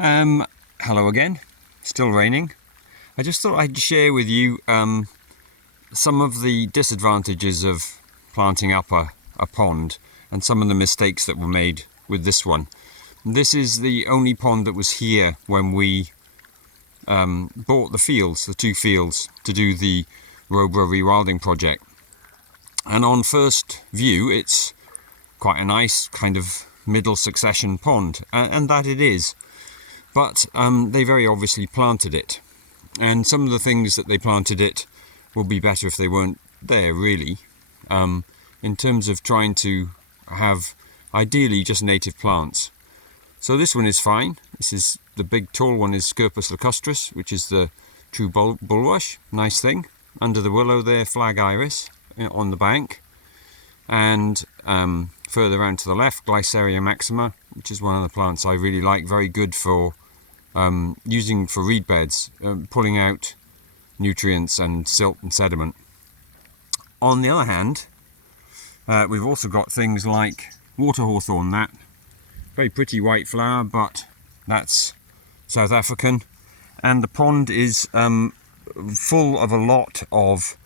Hello again. Still raining. I just thought I'd share with you some of the disadvantages of planting up a pond and some of the mistakes that were made with this one. This is the only pond that was here when we bought the two fields, to do the rewilding project. And on first view, it's quite a nice kind of middle succession pond, and that it is. But they very obviously planted it, and some of the things that they planted it will be better if they weren't there, really, in terms of trying to have ideally just native plants. So this one is fine. This is the big tall one is Scirpus lacustris, which is the true bulrush. Nice thing. Under the willow there, flag iris on the bank, and further around to the left, Glyceria maxima, which is one of the plants I really like. Very good for using for reed beds, pulling out nutrients and silt and sediment. On the other hand, we've also got things like water hawthorn. That very pretty white flower, but that's South African, and the pond is full of a lot of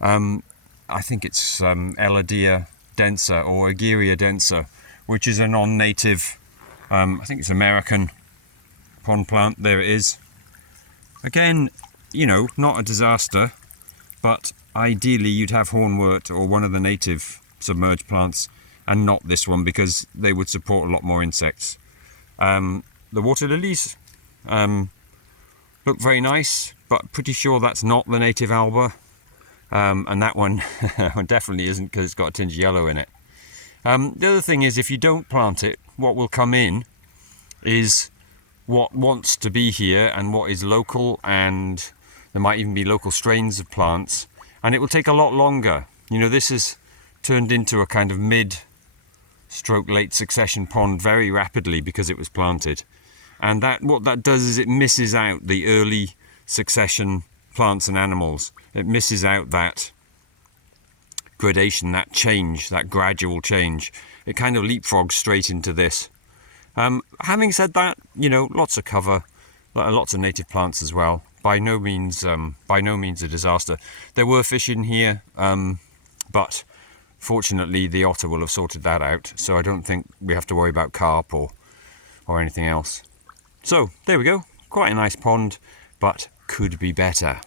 I think it's Elodea densa or Ageria densa, which is a non-native, I think it's American pond plant. There it is. Again, you know, not a disaster, but ideally you'd have hornwort or one of the native submerged plants and not this one, because they would support a lot more insects. The water lilies look very nice, but pretty sure that's not the native alba. And that one definitely isn't, because it's got a tinge of yellow in it. The other thing is, if you don't plant it, what will come in is what wants to be here and what is local, and there might even be local strains of plants, and it will take a lot longer. You know, this is turned into a kind of mid-stroke late succession pond very rapidly because it was planted. And that what that does is it misses out the early succession plants and animals. It misses out that gradation, that change, that gradual change. It kind of leapfrogs straight into this. Having said that, you know, lots of cover, lots of native plants as well. By no means a disaster. There were fish in here, but fortunately the otter will have sorted that out, so I don't think we have to worry about carp or anything else. So there we go. Quite a nice pond, but could be better.